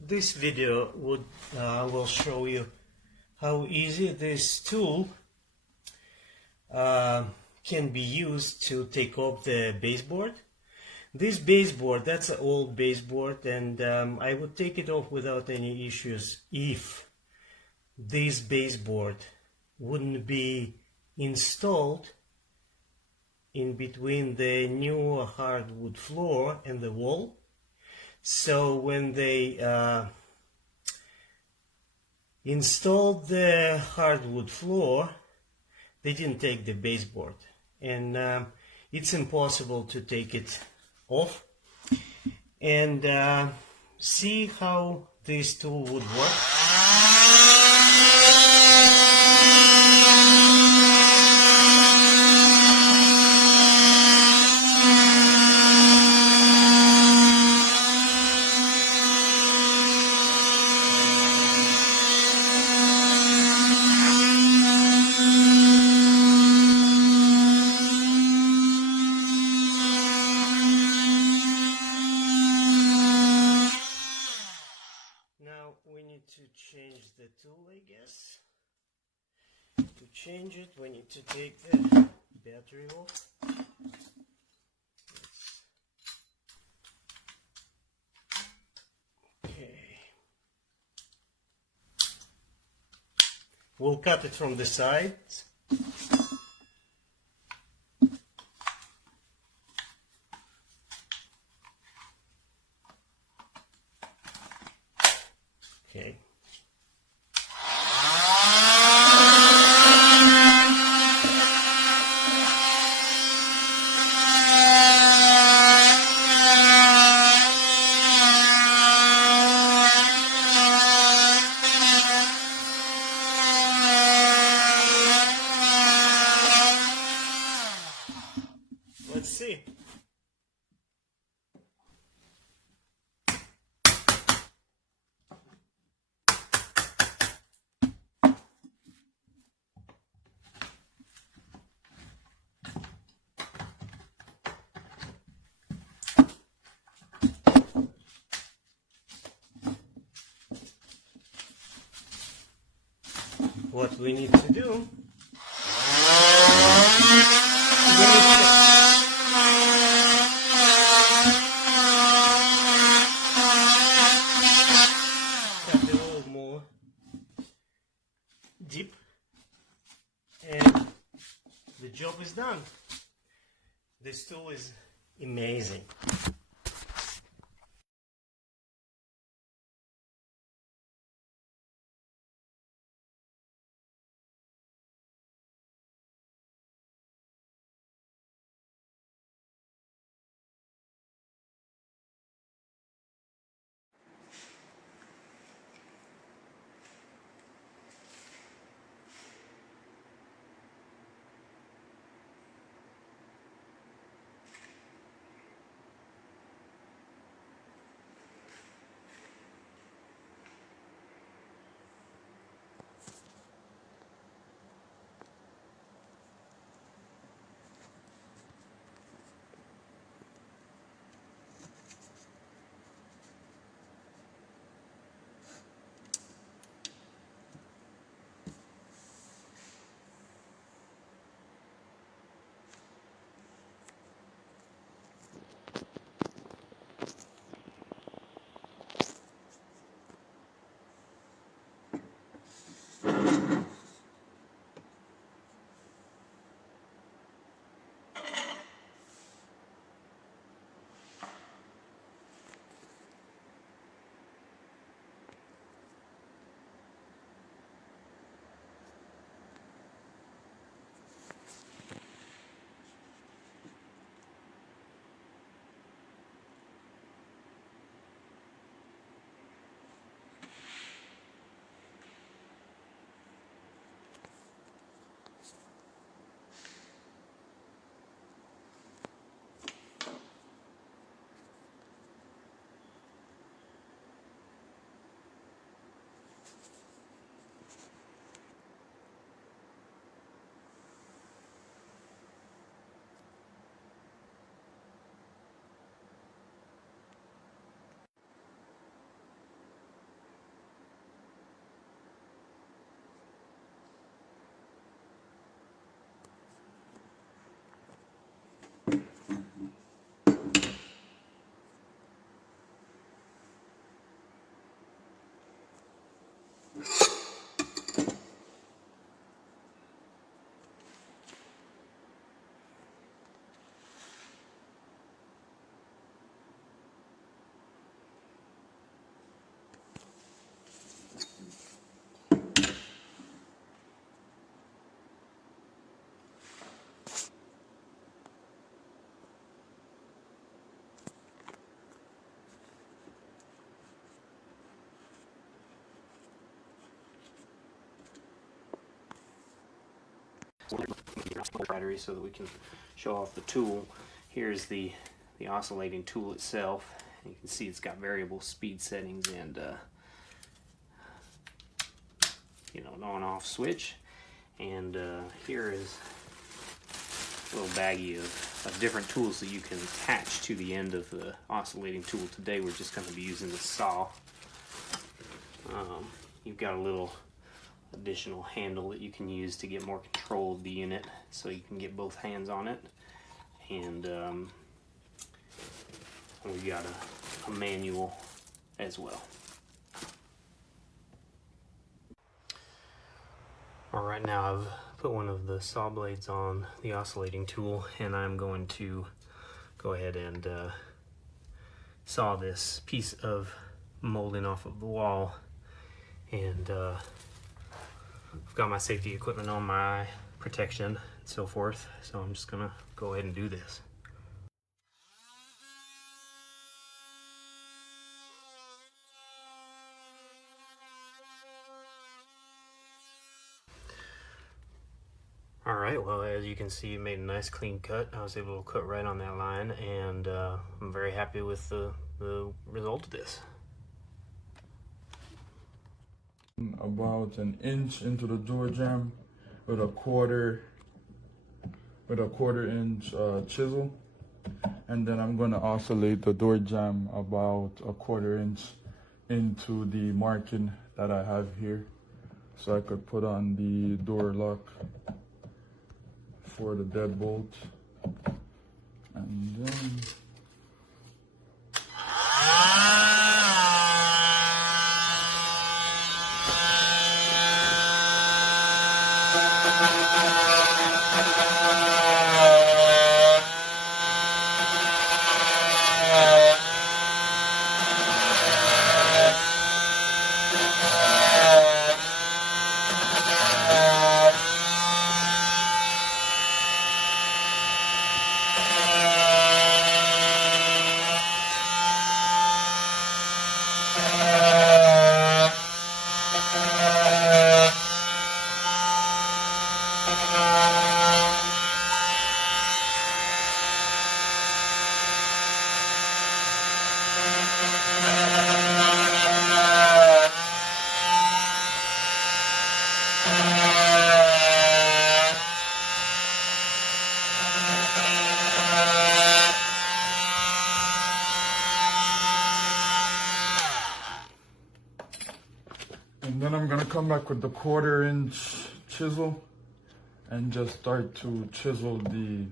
This video will show you how easy this tool can be used to take off the baseboard. This baseboard, that's an old baseboard, and I would take it off without any issues if this baseboard wouldn't be installed in between the new hardwood floor and the wall. So when they installed the hardwood floor, they didn't take the baseboard, and it's impossible to take it off. And see how this tool would work. Now we need to change the tool, I guess. To change it, we need to take the battery off. Okay. We'll cut it from the sides. Okay. Let's see. What we need to do, cut a little more deep, and the job is done. This tool is amazing. battery so that we can show off the tool. Here's the oscillating tool itself. You can see it's got variable speed settings and you know, an on-off switch. And here is a little baggie of different tools that you can attach to the end of the oscillating tool. Today we're just going to be using the saw. You've got a little additional handle that you can use to get more control of the unit, so you can get both hands on it. And we've got a manual as well. Alright, now I've put one of the saw blades on the oscillating tool, and I'm going to go ahead and saw this piece of molding off of the wall. And I've got my safety equipment on, my protection and so forth, so I'm just gonna go ahead and do this. Alright, well, as you can see, it made a nice clean cut. I was able to cut right on that line, and I'm very happy with the result of this. About an inch into the door jamb with a quarter inch chisel, and then I'm going to oscillate the door jamb about a quarter inch into the marking that I have here, so I could put on the door lock for the deadbolt. And then I'm gonna come back with the quarter inch chisel and just start to chisel the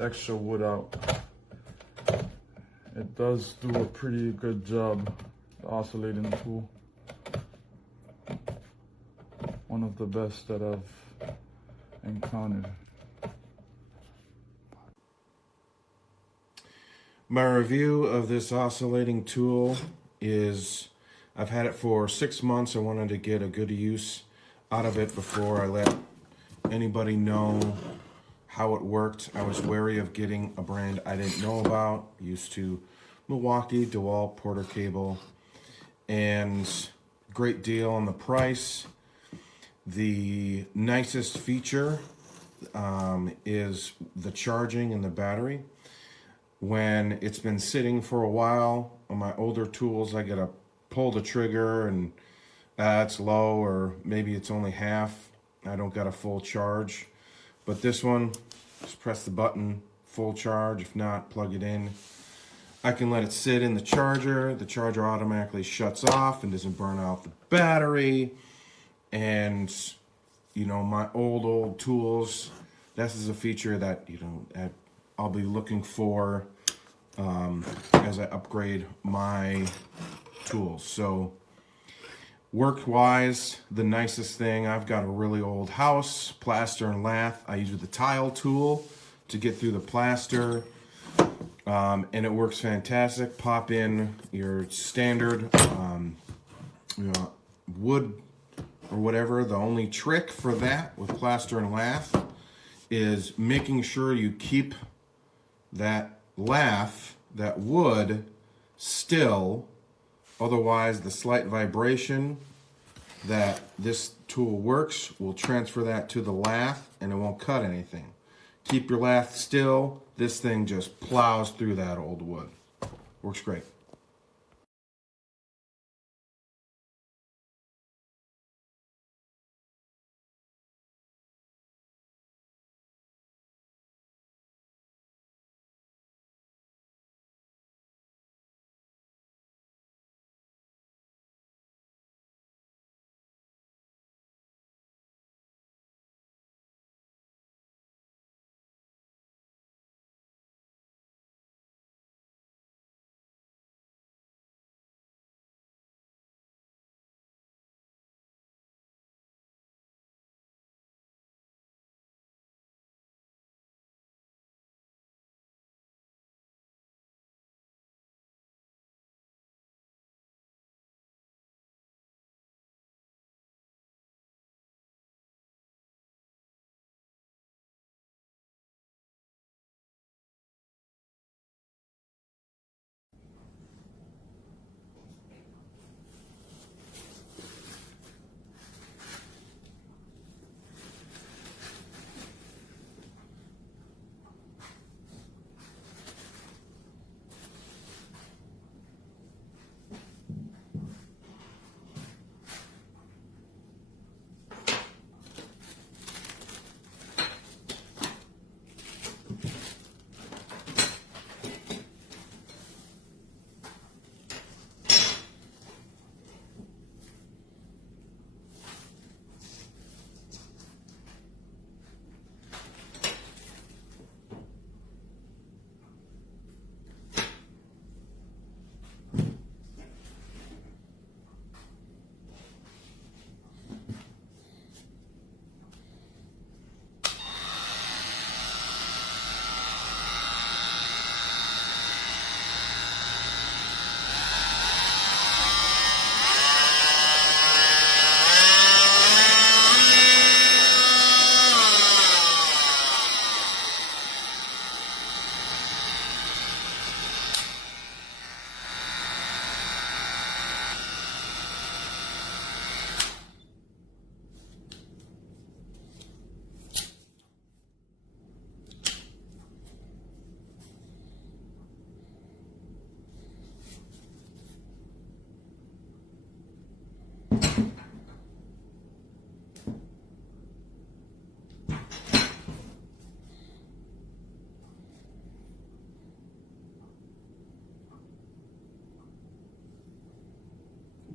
extra wood out. It does do a pretty good job, the oscillating tool. One of the best that I've encountered. My review of this oscillating tool is I've had it for 6 months. I wanted to get a good use out of it before I let anybody know how it worked. I was wary of getting a brand I didn't know about. Used to Milwaukee, DeWalt, Porter Cable, and great deal on the price. The nicest feature is the charging and the battery. When it's been sitting for a while on my older tools, I gotta pull the trigger and it's low, or maybe it's only half. I don't got a full charge. But this one, just press the button, full charge. If not, plug it in. I can let it sit in the charger. The charger automatically shuts off and doesn't burn out the battery. And, you know, my old tools, this is a feature that, you know, I'll be looking for as I upgrade my tools. So work-wise, the nicest thing, I've got a really old house, plaster and lath. I use the tile tool to get through the plaster, and it works fantastic. Pop in your standard you know, wood or whatever. The only trick for that with plaster and lath is making sure you keep that lath, that wood, still. Otherwise, the slight vibration that this tool works, we'll transfer that to the lathe and it won't cut anything. Keep your lathe still, this thing just plows through that old wood. Works great.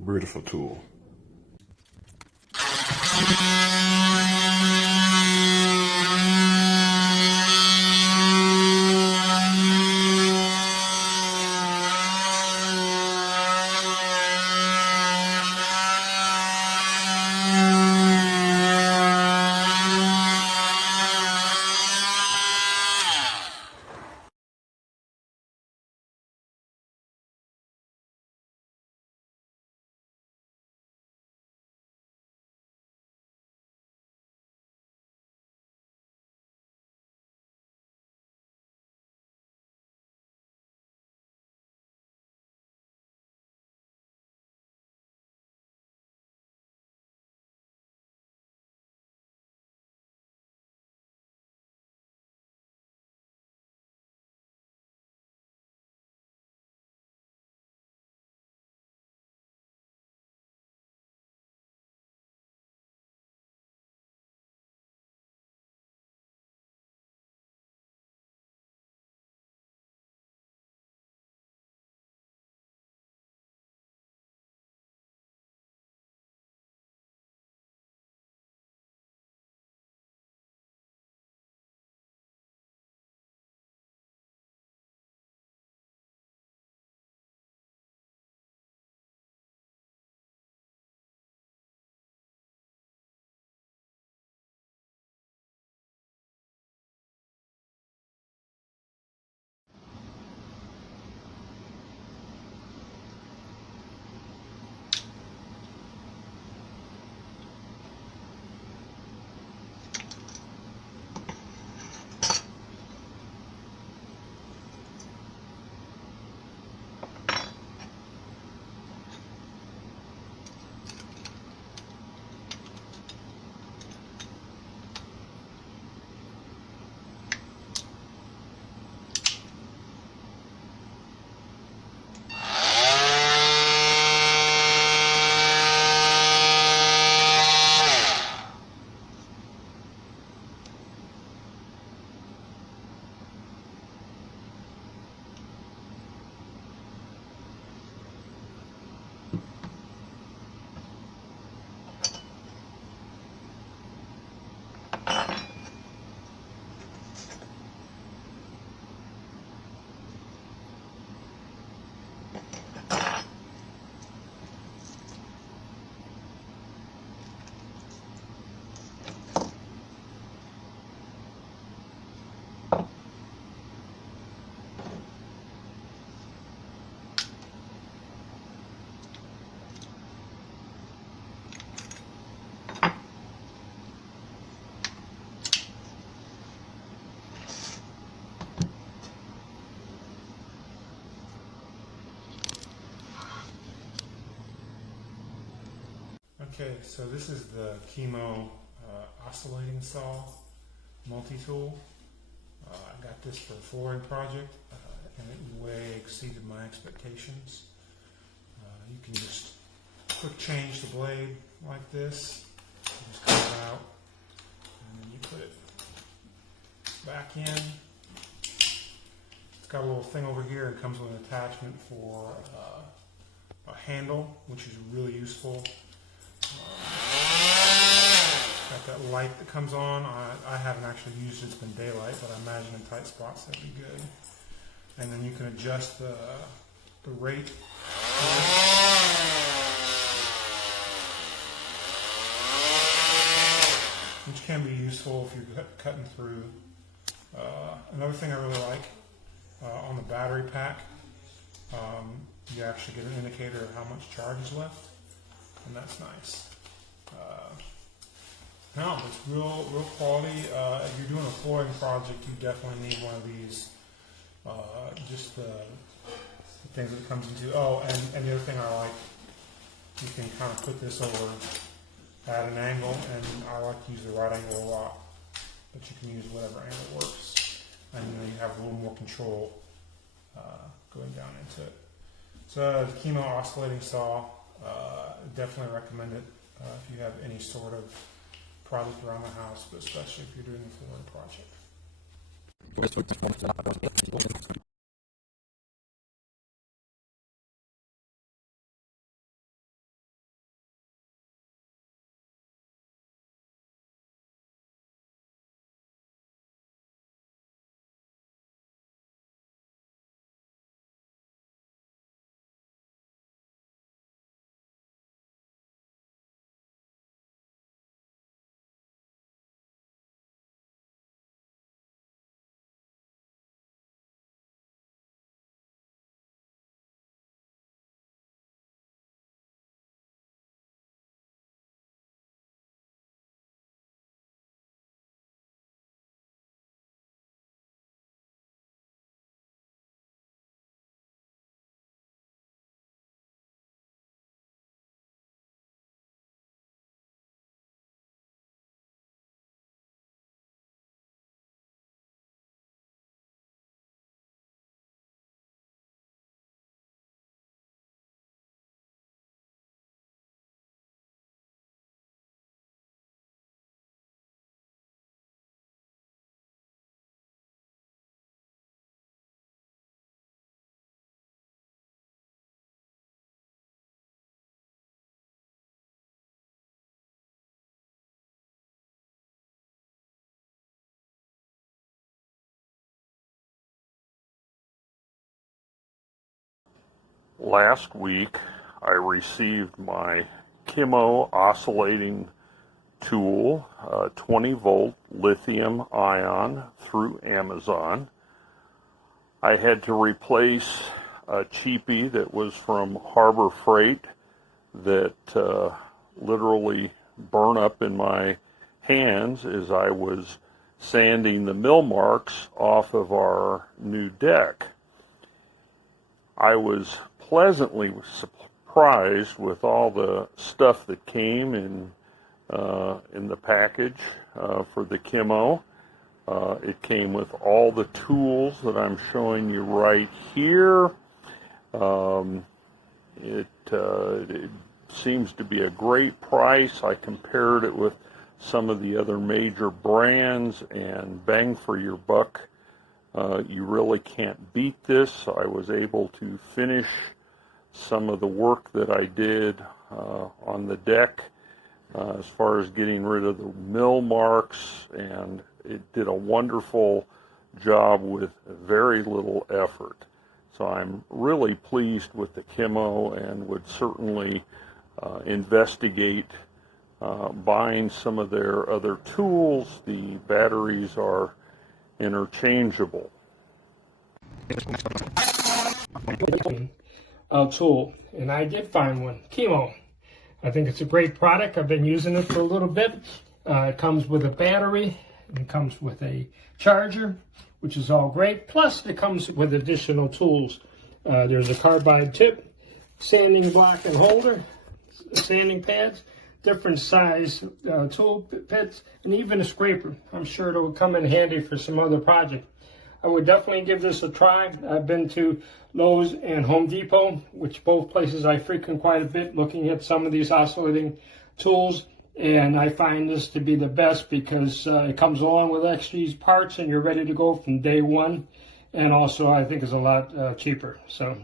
Beautiful tool. Okay, so this is the KIMO Oscillating Saw multi-tool. I got this for a flooring project, and it way exceeded my expectations. You can just quick change the blade like this. You just cut it out, and then you put it back in. It's got a little thing over here. It comes with an attachment for a handle, which is really useful. Got that light that comes on. I haven't actually used it, it's been daylight, but I imagine in tight spots that'd be good. And then you can adjust the rate. Which can be useful if you're cutting through. Another thing I really like, on the battery pack, you actually get an indicator of how much charge is left, and that's nice. No, it's real quality. If you're doing a flooring project, you definitely need one of these. Just the things that it comes into. Oh, and the other thing I like, you can kind of put this over at an angle, and I like to use the right angle a lot, but you can use whatever angle works, and you have a little more control going down into it. So the KIMO Oscillating Saw, definitely recommend it if you have any sort of project around the house, but especially if you're doing a flooring project. Last week, I received my KIMO oscillating tool, 20-volt lithium ion, through Amazon. I had to replace a cheapie that was from Harbor Freight that literally burned up in my hands as I was sanding the mill marks off of our new deck. I was pleasantly surprised with all the stuff that came in the package for the KIMO. It came with all the tools that I'm showing you right here. It seems to be a great price. I compared it with some of the other major brands, and bang for your buck. You really can't beat this. I was able to finish some of the work that I did on the deck as far as getting rid of the mill marks, and it did a wonderful job with very little effort. So I'm really pleased with the KIMO and would certainly investigate buying some of their other tools. The batteries are interchangeable. Tool, and I did find one, KIMO. I think it's a great product. I've been using it for a little bit. It comes with a battery, it comes with a charger, which is all great. Plus, it comes with additional tools. There's a carbide tip, sanding block and holder, sanding pads. different size tool pits, and even a scraper. I'm sure it'll come in handy for some other project. I would definitely give this a try. I've been to Lowe's and Home Depot, which both places I frequent quite a bit, looking at some of these oscillating tools, and I find this to be the best because it comes along with extra parts and you're ready to go from day one, and also I think is a lot cheaper. So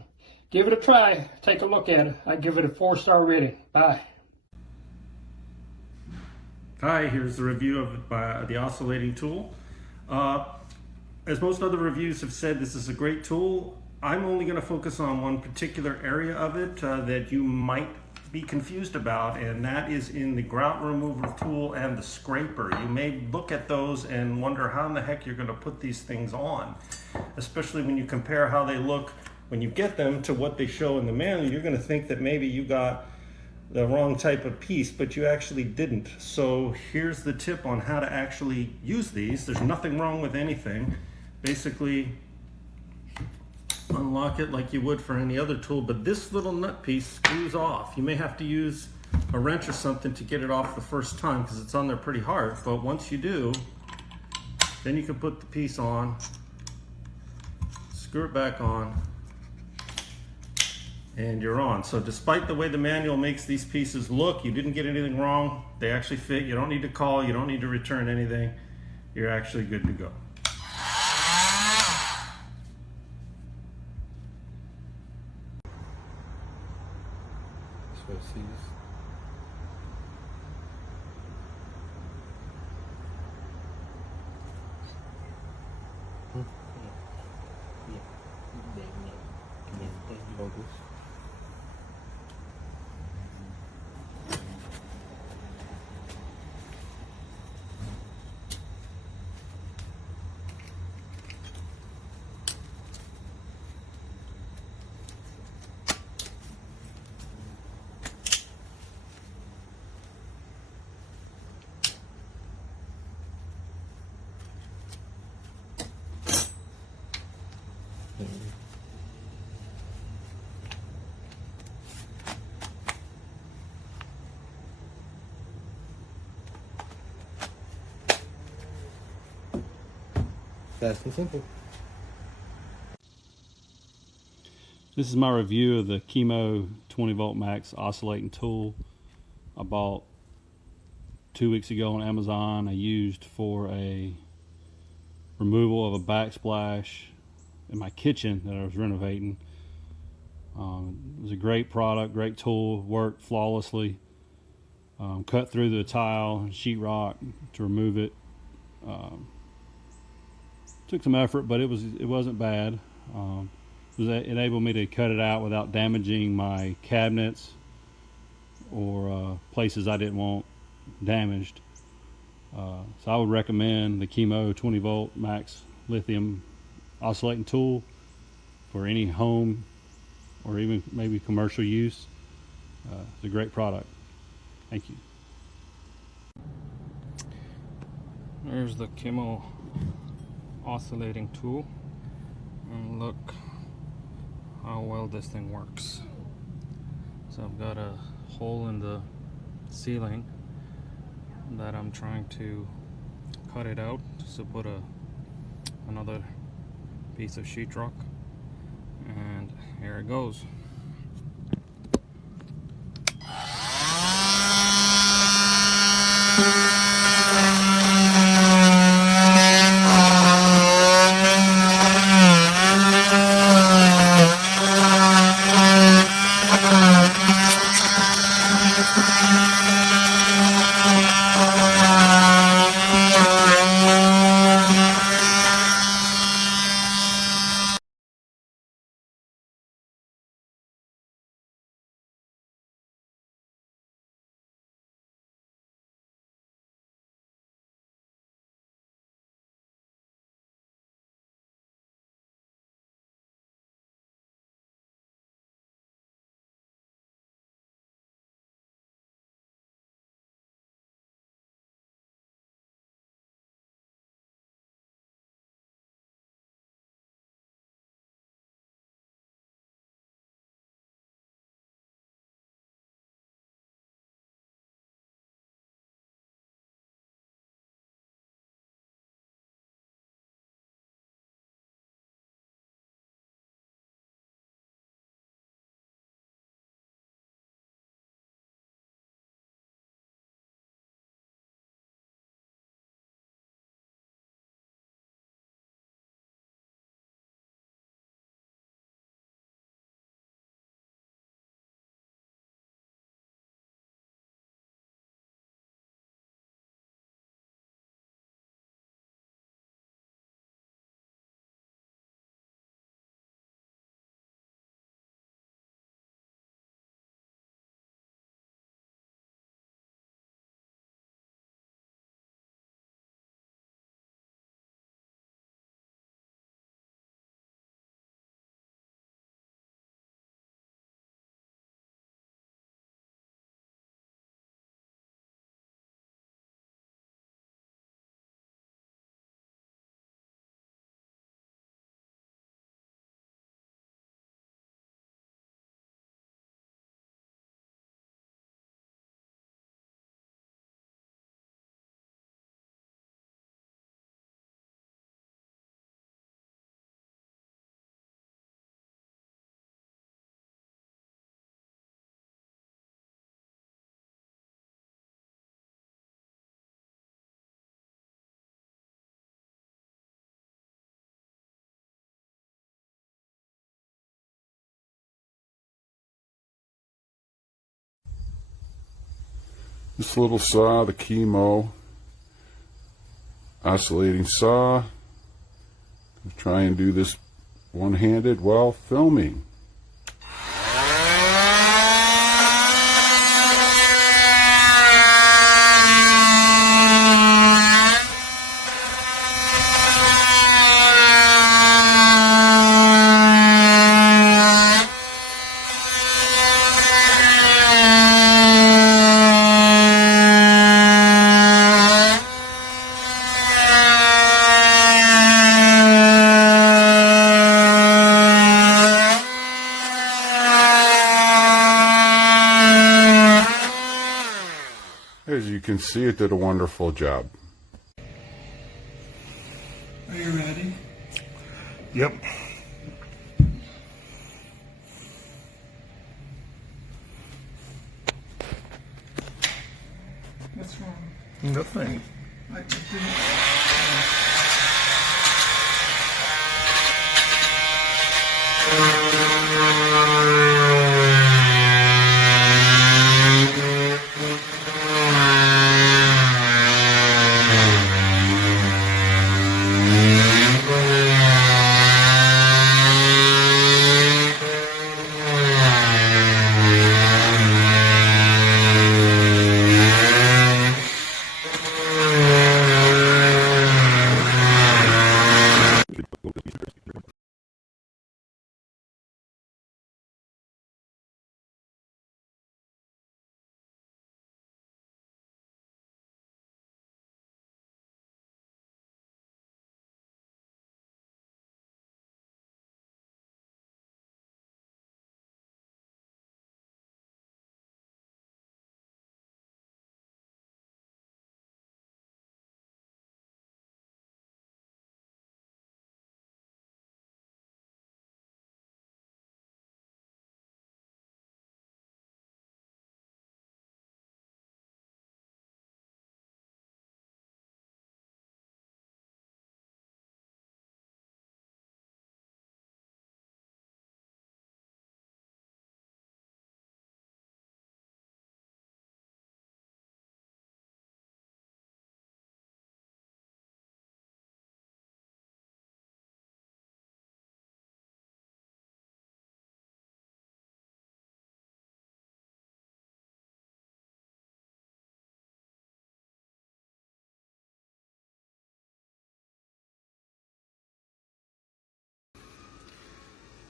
give it a try, take a look at it. I give it a 4-star rating. Bye. Hi, here's the review of the oscillating tool. As most other reviews have said, this is a great tool. I'm only going to focus on one particular area of it that you might be confused about, and that is in the grout removal tool and the scraper. You may look at those and wonder how in the heck you're going to put these things on, especially when you compare how they look when you get them to what they show in the manual. You're going to think that maybe you got the wrong type of piece, but you actually didn't. So here's the tip on how to actually use these. There's nothing wrong with anything. Basically unlock it like you would for any other tool, but this little nut piece screws off. You may have to use a wrench or something to get it off the first time because it's on there pretty hard, but once you do, then you can put the piece on, screw it back on, and you're on. So despite the way the manual makes these pieces look, you didn't get anything wrong. They actually fit. You don't need to call, you don't need to return anything. You're actually good to go. Fast and simple. This is my review of the KIMO 20V Max oscillating tool I bought 2 weeks ago on Amazon. I used for a removal of a backsplash in my kitchen that I was renovating. It was a great product, great tool, worked flawlessly. Cut through the tile and sheetrock to remove it. Took some effort, but it wasn't bad. It enabled me to cut it out without damaging my cabinets or places I didn't want damaged. So I would recommend the KIMO 20V Max lithium oscillating tool for any home or even maybe commercial use. It's a great product. Thank you. There's the KIMO oscillating tool, and look how well this thing works. So I've got a hole in the ceiling that I'm trying to cut it out to put another piece of sheetrock, and here it goes. This little saw, the KIMO oscillating saw. Try and do this one-handed while filming. As you can see, it did a wonderful job. Are you ready? Yep. What's wrong? Nothing. I didn't.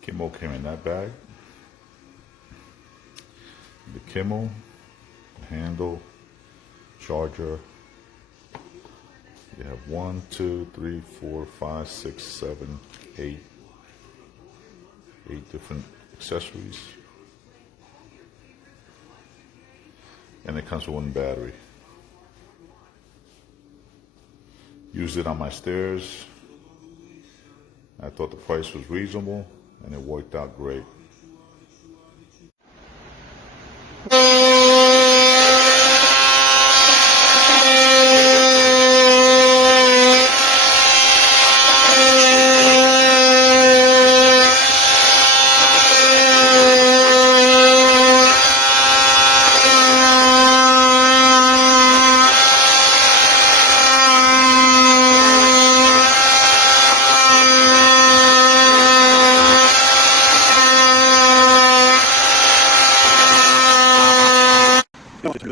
KIMO came in that bag. The KIMO, the handle, charger. You have 1, 2, 3, 4, 5, 6, 7, 8 different accessories. And it comes with one battery. Used it on my stairs. I thought the price was reasonable and it worked out great. No, it's